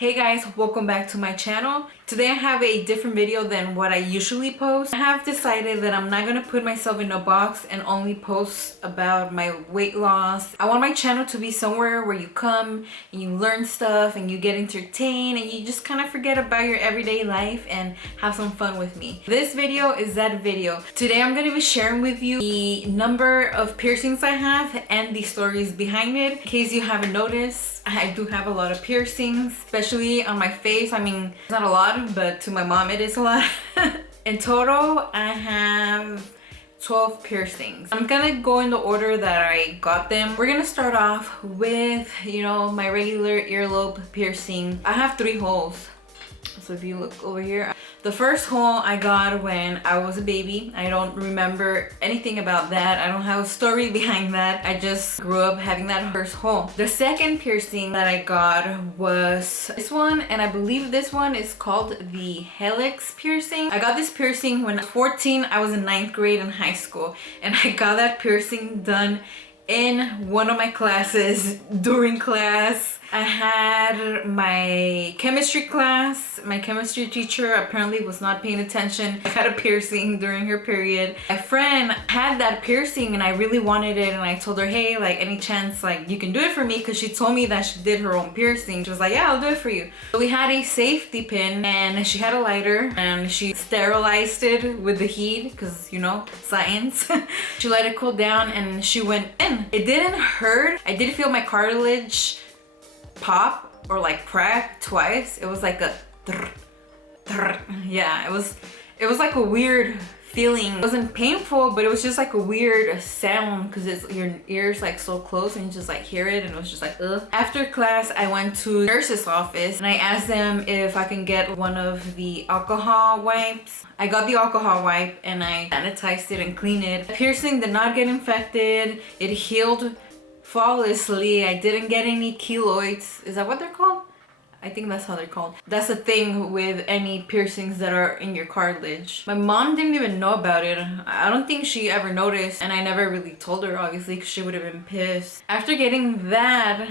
Hey guys, welcome back to my channel. Today I have a different video than what I usually post. I have decided that I'm not gonna put myself in a box and only post about my weight loss. I want my channel to be somewhere where you come and you learn stuff and you get entertained and you just kind of forget about your everyday life and have some fun with me. This video is that video. Today I'm gonna be sharing with you the number of piercings I have and the stories behind it. In case you haven't noticed, I do have a lot of piercings, especially on my face. I mean, it's not a lot, but to my mom it is a lot. In total, I have 12 piercings. I'm gonna go in the order that I got them. We're gonna start off with, my regular earlobe piercing. I have 3 holes. So if you look over here, the first hole I got when I was a baby. I don't remember anything about that. I don't have a story behind that. I just grew up having that first hole. The second piercing that I got was this one, and I believe this one is called the helix piercing. I got this piercing when I was 14. I was in 9th grade in high school, and I got that piercing done in one of my classes. During class, I had my chemistry class. My chemistry teacher apparently was not paying attention. I had a piercing during her period. My friend had that piercing and I really wanted it, and I told her, hey, like, any chance like you can do it for me, because she told me that she did her own piercing. She was like, yeah, I'll do it for you. So we had a safety pin and she had a lighter and she sterilized it with the heat, because science. She let it cool down and she went in. It didn't hurt. I did feel my cartilage pop or like crack twice. It was like a yeah, it was like a weird feeling. It wasn't painful, but it was just like a weird sound because it's your ears like so close and you just like hear it, and it was just like ugh. After class, I went to the nurse's office and I asked them if I can get one of the alcohol wipes. I got the alcohol wipe and I sanitized it and cleaned it. The piercing did not get infected. It healed flawlessly. I didn't get any keloids. Is that what they're called? I think that's how they're called. That's the thing with any piercings that are in your cartilage. My mom didn't even know about it. I don't think she ever noticed, and I never really told her, obviously, because she would have been pissed. After getting that,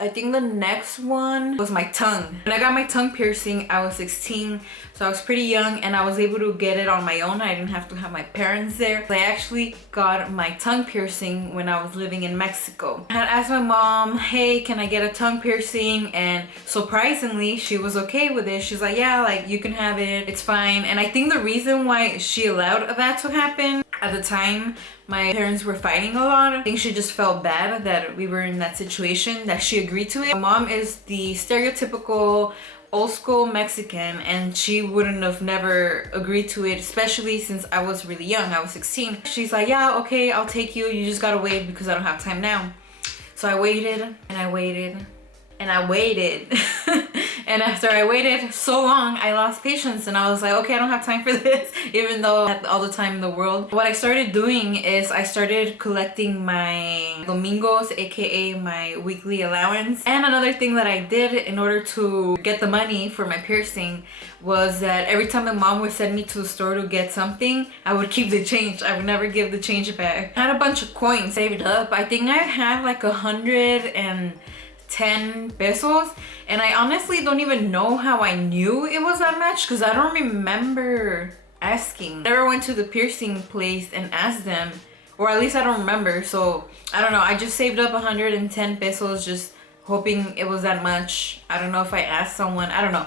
I think the next one was my tongue. When I got my tongue piercing, I was 16, so I was pretty young, and I was able to get it on my own. I didn't have to have my parents there. I actually got my tongue piercing when I was living in Mexico. I had asked my mom, hey, can I get a tongue piercing? And surprisingly, she was okay with it. She's like, yeah, like, you can have it, it's fine. And I think the reason why she allowed that to happen, at the time, my parents were fighting a lot. I think she just felt bad that we were in that situation, that she agreed to it. My mom is the stereotypical old school Mexican, and she wouldn't have never agreed to it, especially since I was really young. I was 16. She's like, yeah, okay, I'll take you. You just gotta wait because I don't have time now. So I waited and I waited and I waited. And after I waited so long, I lost patience and I was like, okay, I don't have time for this, even though I had all the time in the world. What I started doing is I started collecting my domingos, aka my weekly allowance. And another thing that I did in order to get the money for my piercing was that every time my mom would send me to the store to get something, I would keep the change. I would never give the change back. I had a bunch of coins saved up. I think I had like 110 pesos, and I honestly don't even know how I knew it was that much, because I don't remember asking. I never went to the piercing place and asked them, or at least I don't remember. So I don't know, I just saved up 110 pesos just hoping it was that much. I don't know if I asked someone, I don't know.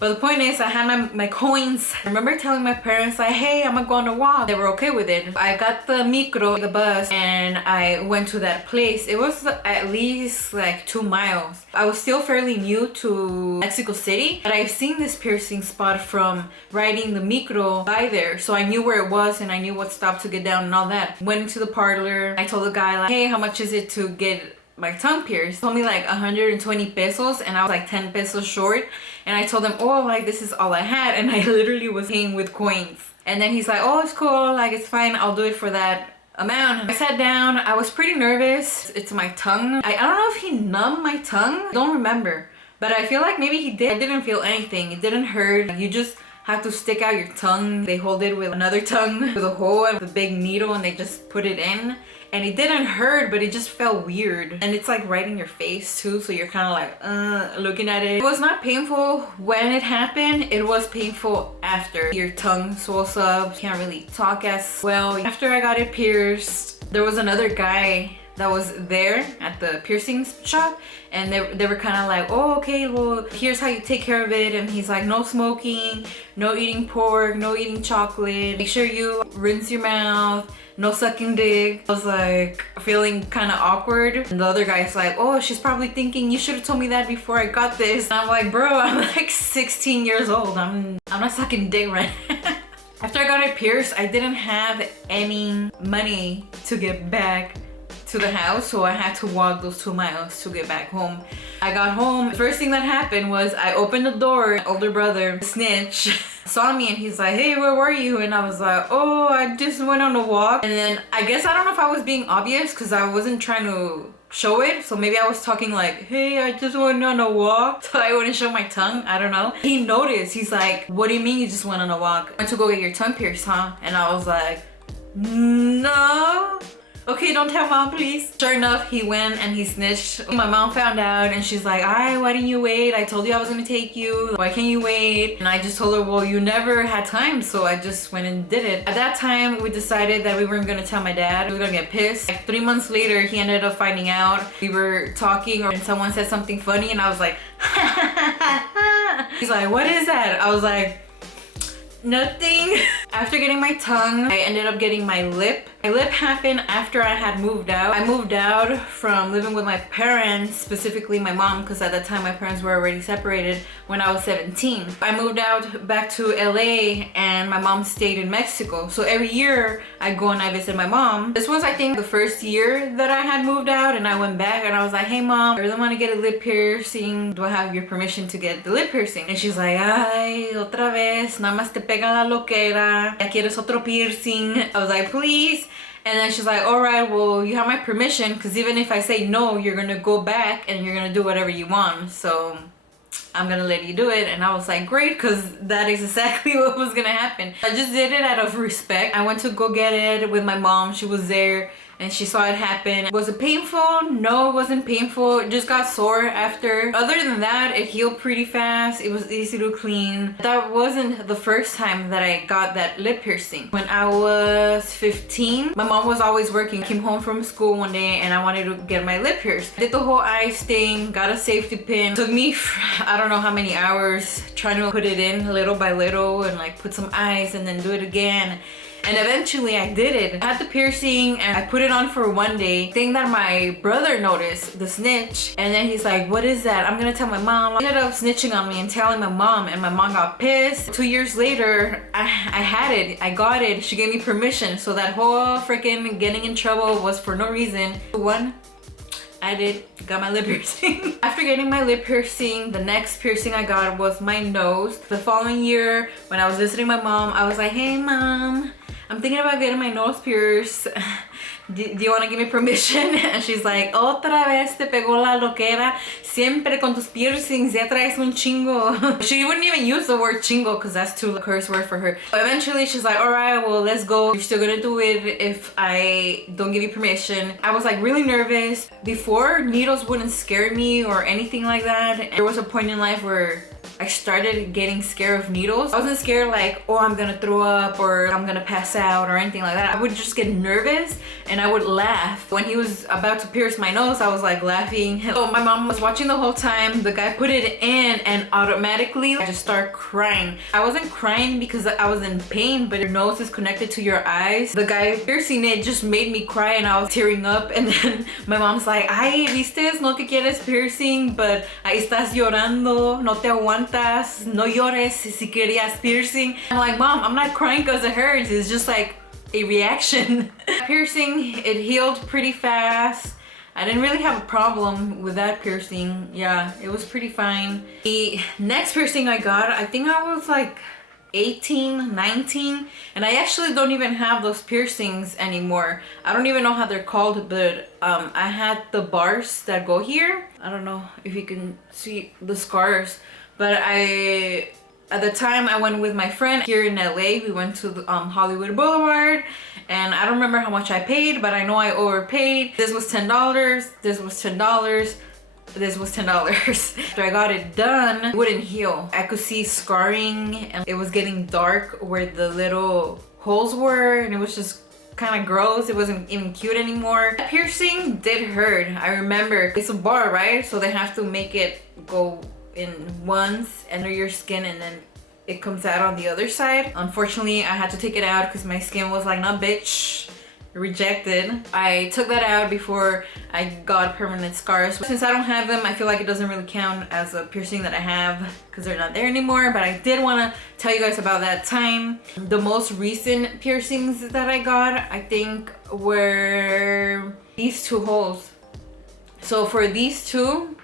But the point is, I had my coins. I remember telling my parents, like, hey, I'm gonna go on a walk. They were okay with it. I got the micro, the bus, and I went to that place. It was at least like 2 miles. I was still fairly new to Mexico City, but I've seen this piercing spot from riding the micro by there. So I knew where it was and I knew what stop to get down and all that. Went into the parlor. I told the guy, like, hey, how much is it to get my tongue pierced? He told me like 120 pesos, and I was like 10 pesos short. And I told him, oh, like, this is all I had, and I literally was paying with coins. And then he's like, oh, it's cool, like, it's fine, I'll do it for that amount. And I sat down. I was pretty nervous. It's my tongue. I don't know if he numbed my tongue. I don't remember, but I feel like maybe he did. I didn't feel anything. It didn't hurt. You just have to stick out your tongue. They hold it with another tongue with a hole and with a big needle, and they just put it in. And it didn't hurt, but it just felt weird. And it's like right in your face too, so you're kind of like looking at it. It was not painful when it happened. It was painful after. Your tongue swells up, you can't really talk as well. After I got it pierced, there was another guy that was there at the piercing shop, and they were kind of like, oh, okay, well, here's how you take care of it. And he's like, no smoking, no eating pork, no eating chocolate, make sure you rinse your mouth, no sucking dick. I was like feeling kind of awkward, and the other guy's like, oh, she's probably thinking you should have told me that before I got this. And I'm like, bro, I'm like 16 years old, I'm not sucking dick right now. After I got it pierced, I didn't have any money to get back to the house, so I had to walk those 2 miles to get back home. I got home, the first thing that happened was I opened the door. My older brother, snitch, saw me and he's like, hey, where were you? And I was like, oh, I just went on a walk. And then I guess, I don't know if I was being obvious because I wasn't trying to show it, so maybe I was talking like, hey, I just went on a walk, so I wouldn't show my tongue. I don't know. He noticed. He's like, what do you mean you just went on a walk? Went to go get your tongue pierced, huh? And I was like, no. Okay, don't tell mom, please. Sure enough, he went and he snitched. My mom found out and she's like, why didn't you wait? I told you I was gonna take you. Why can't you wait? And I just told her, well, you never had time, so I just went and did it. At that time, we decided that we weren't gonna tell my dad. We were gonna get pissed. Like 3 months later, he ended up finding out. We were talking and someone said something funny and I was like, he's like, what is that? I was like, nothing. After getting my tongue, I ended up getting my lip. My lip happened after I had moved out. I moved out from living with my parents, specifically my mom, because at that time my parents were already separated when I was 17. I moved out back to LA and my mom stayed in Mexico. So every year I go and I visit my mom. This was, I think, the first year that I had moved out, and I went back and I was like, hey mom, I really want to get a lip piercing. Do I have your permission to get the lip piercing? And she's like, ay, otra vez, nada más te pega la loquera. Ya quieres otro piercing. I was like, please. And then she's like, all right, well, you have my permission, because even if I say no, you're gonna go back and you're gonna do whatever you want, so I'm gonna let you do it. And I was like, great, because that is exactly what was gonna happen. I just did it out of respect. I went to go get it with my mom. She was there and she saw it happen. Was it painful? No, it wasn't painful. It just got sore after. Other than that, it healed pretty fast. It was easy to clean. That wasn't the first time that I got that lip piercing. When I was 15, my mom was always working. I came home from school one day and I wanted to get my lip pierced. Did the whole ice thing, got a safety pin. Took me, I don't know how many hours trying to put it in little by little and like put some ice and then do it again. And eventually I did it. I had the piercing and I put it on for one day. Thing that my brother noticed, the snitch, and then he's like, what is that? I'm gonna tell my mom. He ended up snitching on me and telling my mom, and my mom got pissed. 2 years later, I had it. I got it. She gave me permission. So that whole freaking getting in trouble was for no reason. One, I got my lip piercing. After getting my lip piercing, the next piercing I got was my nose. The following year, when I was visiting my mom, I was like, hey mom, I'm thinking about getting my nose pierced. Do you want to give me permission? And she's like, otra vez te pegó la loquera. Siempre con tus piercings, ya traes un chingo. She wouldn't even use the word chingo because that's too a curse word for her. But eventually she's like, all right, well, let's go. You're still gonna do it if I don't give you permission. I was like really nervous. Before, needles wouldn't scare me or anything like that. There was a point in life where I started getting scared of needles. I wasn't scared like, oh, I'm gonna throw up or I'm gonna pass out or anything like that. I would just get nervous and I would laugh. When he was about to pierce my nose, I was like laughing. So my mom was watching the whole time. The guy put it in and automatically I just started crying. I wasn't crying because I was in pain, but your nose is connected to your eyes. The guy piercing it just made me cry and I was tearing up. And then my mom's like, ay, vistes, no que quieres piercing, but ahí estás llorando, no te aguantas. No llores si querías piercing. I'm like, mom, I'm not crying because it hurts. It's just like a reaction. Piercing, it healed pretty fast. I didn't really have a problem with that piercing. Yeah, it was pretty fine. The next piercing I got, I think I was like 18, 19, and I actually don't even have those piercings anymore. I don't even know how they're called, but I had the bars that go here. I don't know if you can see the scars, but I At the time I went with my friend here in LA. We went to Hollywood Boulevard, and I don't remember how much I paid, but I know I overpaid. This was $10, this was $10, this was $10. After I got it done, it wouldn't heal. I could see scarring, and it was getting dark where the little holes were, and it was just kind of gross. It wasn't even cute anymore. That piercing did hurt. I remember it's a bar, right? So they have to make it go in once under your skin, and then it comes out on the other side. Unfortunately, I had to take it out because my skin was like, nah, bitch, rejected. I took that out before I got permanent scars. Since I don't have them, I feel like it doesn't really count as a piercing that I have because they're not there anymore. But I did want to tell you guys about that time. The most recent piercings that I got, I think, were these two holes. So for these two,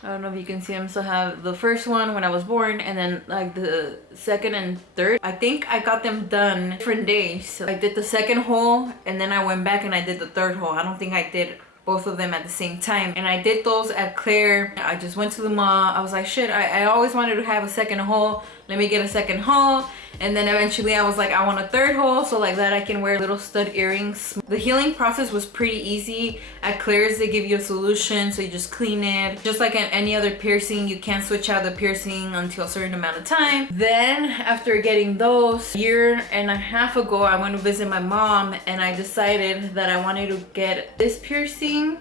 I don't know if you can see them. So I have the first one when I was born, and then like the second and third. I think I got them done different days. So I did the second hole, and then I went back and I did the third hole. I don't think I did both of them at the same time. And I did those at Claire. I just went to the mall. I was like, shit, I always wanted to have a second hole. Let me get a second hole. And then eventually I was like, I want a third hole, so like that I can wear little stud earrings. The healing process was pretty easy. At Claire's, they give you a solution, so you just clean it. Just like any other piercing, you can't switch out the piercing until a certain amount of time. Then after getting those, a year and a half ago, I went to visit my mom, and I decided that I wanted to get this piercing,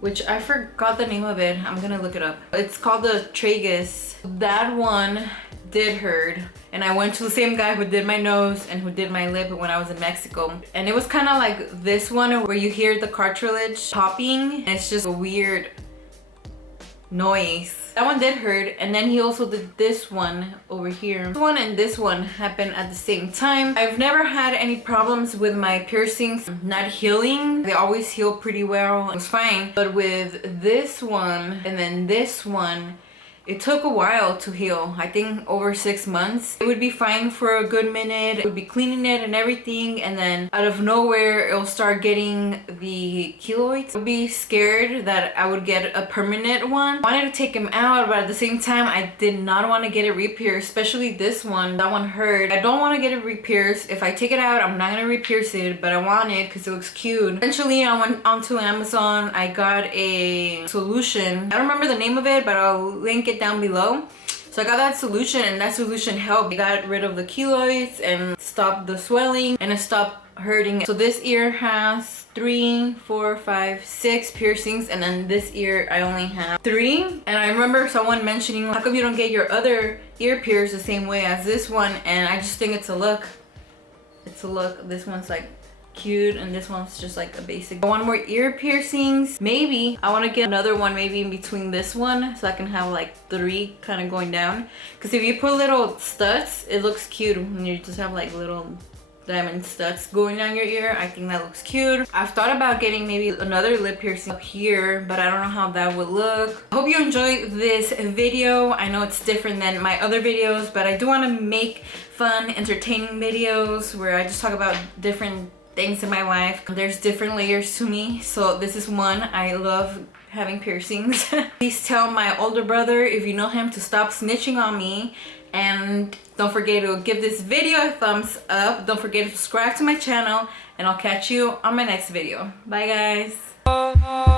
which I forgot the name of it. I'm gonna look it up. It's called the tragus. That one did hurt, and I went to the same guy who did my nose and who did my lip when I was in Mexico, and it was kind of like this one where you hear the cartilage popping, and it's just a weird noise. That one did hurt. And then he also did this one over here. This one and this one happened at the same time. I've never had any problems with my piercings not healing. They always heal pretty well. It was fine. But with this one and then this one, it took a while to heal. I think over 6 months. It would be fine for a good minute. It would be cleaning it and everything, and then out of nowhere it'll start getting the keloids. I would be scared that I would get a permanent one. I wanted to take him out, but at the same time I did not want to get it re-pierced, especially this one. That one hurt. I don't want to get it re-pierced. If I take it out, I'm not gonna re-pierce it, but I want it because it looks cute. Eventually I went onto Amazon. I got a solution. I don't remember the name of it, but I'll link it down below. So I got that solution, and that solution helped. It got rid of the keloids and stopped the swelling, and it stopped hurting. So this ear has 3, 4, 5, 6 piercings, and then this ear I only have 3. And I remember someone mentioning, how come you don't get your other ear pierced the same way as this one? And I just think it's a look. It's a look. This one's like cute, and this one's just like a basic. I want more ear piercings. Maybe I want to get another one maybe in between this one, so I can have like 3 kind of going down, because if you put little studs, it looks cute when you just have like little diamond studs going down your ear. I think that looks cute. I've thought about getting maybe another lip piercing up here, but I don't know how that would look. I hope you enjoyed this video. I know it's different than my other videos, but I do want to make fun, entertaining videos where I just talk about different things in my life. There's different layers to me, so this is one. I love having piercings. Please tell my older brother, if you know him, to stop snitching on me, and don't forget to give this video a thumbs up. Don't forget to subscribe to my channel, and I'll catch you on my next video. Bye guys.